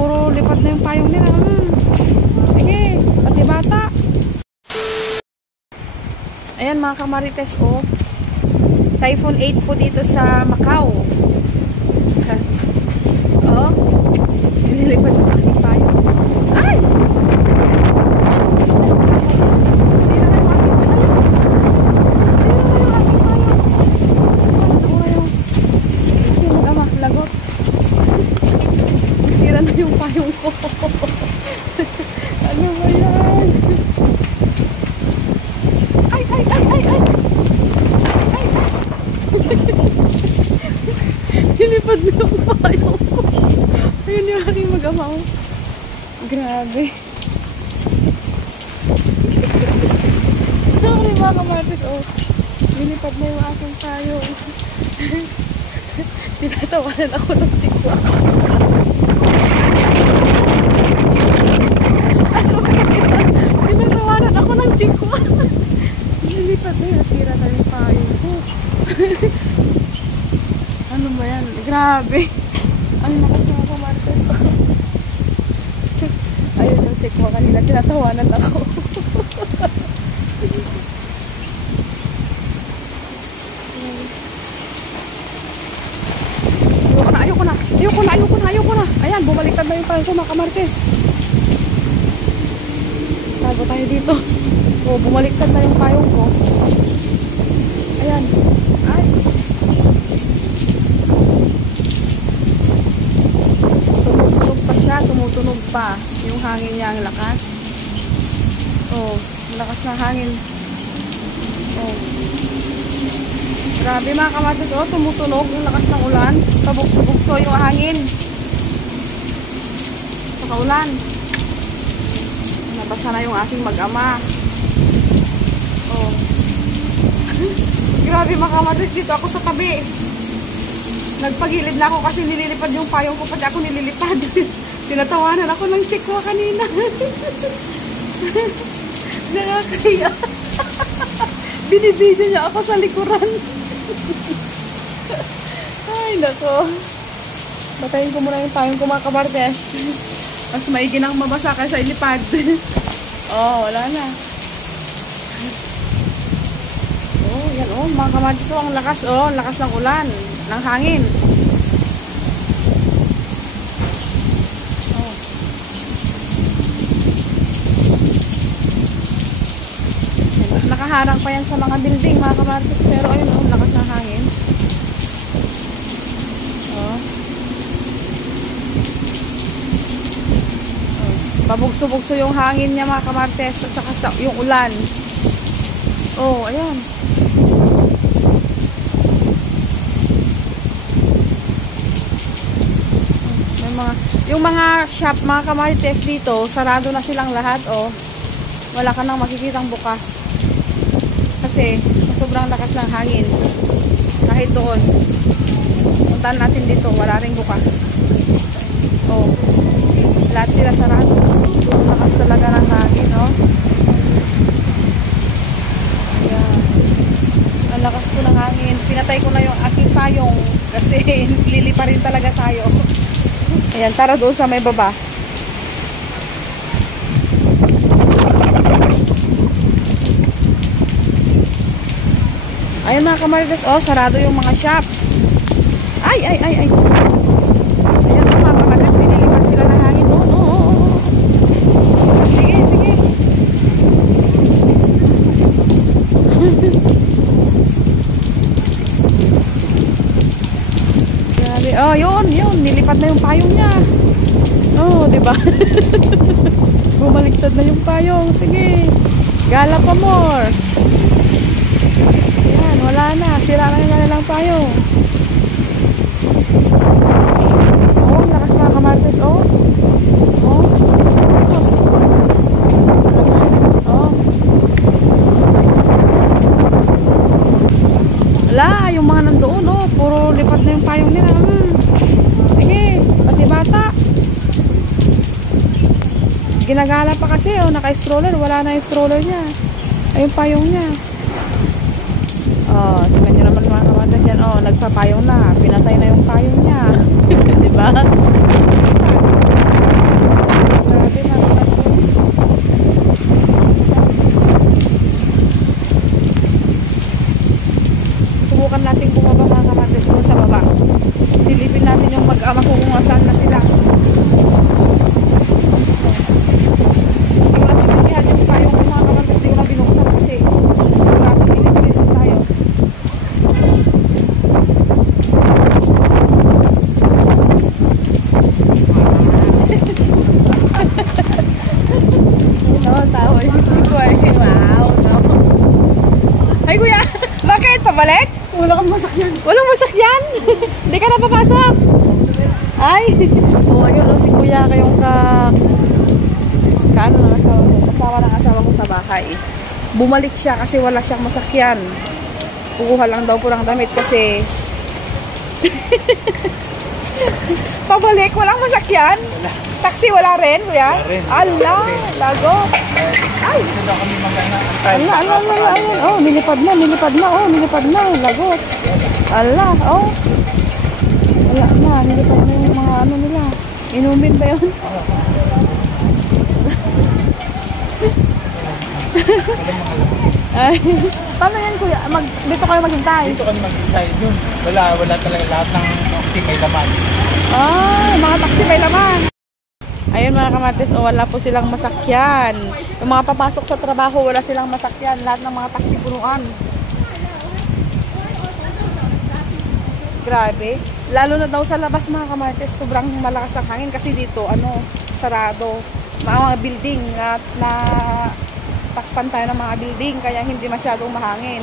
puro lipad na yung payong nila. Sige, pati bata. Ayan mga kamarites, oh. Typhoon 8 po dito sa Macau. Oh, nililipad yung aking payong. Ay! Sira na yung aking payong. Sino mag-ama? Lagot. Sira na yung payong ko. Ano ba yan? Ay! Nilipad na yung payong ko. Ayun yung aking mag-ama. Grabe. Sorry mga kamartis. Oh, nilipad na yung aking payong. Tinatawanan ako ng tikwa. Tinatawanan ako ng tikwa. Nilipad na yun. Nasira na yung payong ko. Ano ba yan? Grabe. Ang lakas mga kamartis. Ayun yung tikwa kanina. Tinatawanan ako. Ayoko na. Ayan, bumaliktad na yung payong ko mga kamartes. Tago tayo dito. Oh, bumaliktad na yung payong ko. Ayan. Ay. Tumutunog pa siya. Tumutunog pa. Yung hangin niya, ang lakas. Oh, lakas na hangin. Oh. Grabe mga kamartes. Oh, tumutunog yung lakas ng ulan. Pabugso-bugso yung hangin. Ulan. Nabasa na yung aking mag-ama. Oh. Grabe mga kamartes, dito ako sa tabi. Nagpagilid na ako kasi nililipad yung payong ko, pati ako nililipad. Tinatawanan ako ng tikwa kanina. Nakakaya. Binibidyo niya ako sa likuran. Ay, nako. Batayin ko muna yung payong ko mga kamartes. Mas maigi nang mabasa kaysa ilipad. Oh, wala na. Oh, yan oh, mga kamartes, oh, ang lakas oh, lakas ng ulan, ng hangin. Oh. Nakaharang pa yan sa mga building mga kamartes, pero ayun oh, lakas ng hangin. Oh. Pabugso-bugso yung hangin niya mga kamartes at saka yung ulan. Oh, ayan. Yung mga shop mga kamartes dito, sarado na silang lahat, oh. Wala ka nang makikitang bukas. Kasi sobrang lakas ng hangin. Kahit doon. Puntahan natin dito, wala ring bukas. Oh. Lahat sila sarado. Lakas talaga ng hangin, no? Ayan. Ang lakas ko ng hangin. Pinatay ko na yung aking payong kasi lilipa rin talaga tayo. Ayan, tara doon sa may baba. Ayan mga kamartes, oh, sarado yung mga shop. Ay. Ayan mga kamartes, pinilipat sila ng hangin. Oh. Sige. Grabe. Oh, yun. Nilipat na yung payong niya. Oh, diba? Bumaliktad na yung payong. Sige. Gala pa more. Ayan, wala na. Sira na yung kanilang payong. Oh, lakas mga kamartes. Oh. Sus. Oh. Wala, yung mga nandoon, oh. Puro lipat na yung payong nila. Sige, pati bata. Ginagala pa kasi, oh. Naka-stroller. Wala na yung stroller niya. Ay, yung payong niya. Oh, tingnan nyo naman mga kamartes yan. Oh, nagpapayong na. Pinatay na yung payong niya. Diba? Pabalik? Wala kang masakyan. Walang masakyan. Hindi ka na papasok. Ay. Oo, ayun o, si kuya kayong kaano ng asawa ko. Kasama ng asawa ko sa bahay. Bumalik siya kasi wala siyang masakyan. Kukuha lang daw po ng damit kasi pabalik, walang masakyan. Taxi wala rin, kuya? Wala rin. Ala, lago. Ay. Ala. Oh, nilipad na. Oh, nilipad na. Lagot. Ala, oh. Wala na, nilipad na yung mga ano nila. Inumin ba yun? Ay. Paano yan, kuya? Dito kayo maghintay? Dito kami maghintay. Yun. Wala talaga lahat ng taxi may laman. Ah, mga taxi may laman. Ayun mga kamatis, oh, wala po silang masakyan. Yung mga papasok sa trabaho, wala silang masakyan. Lahat ng mga taxi punuan. Grabe. Lalo na daw sa labas mga kamatis, sobrang malakas ang hangin kasi dito, sarado. Mga building at na takpan tayo ng mga building kaya hindi masyadong mahangin.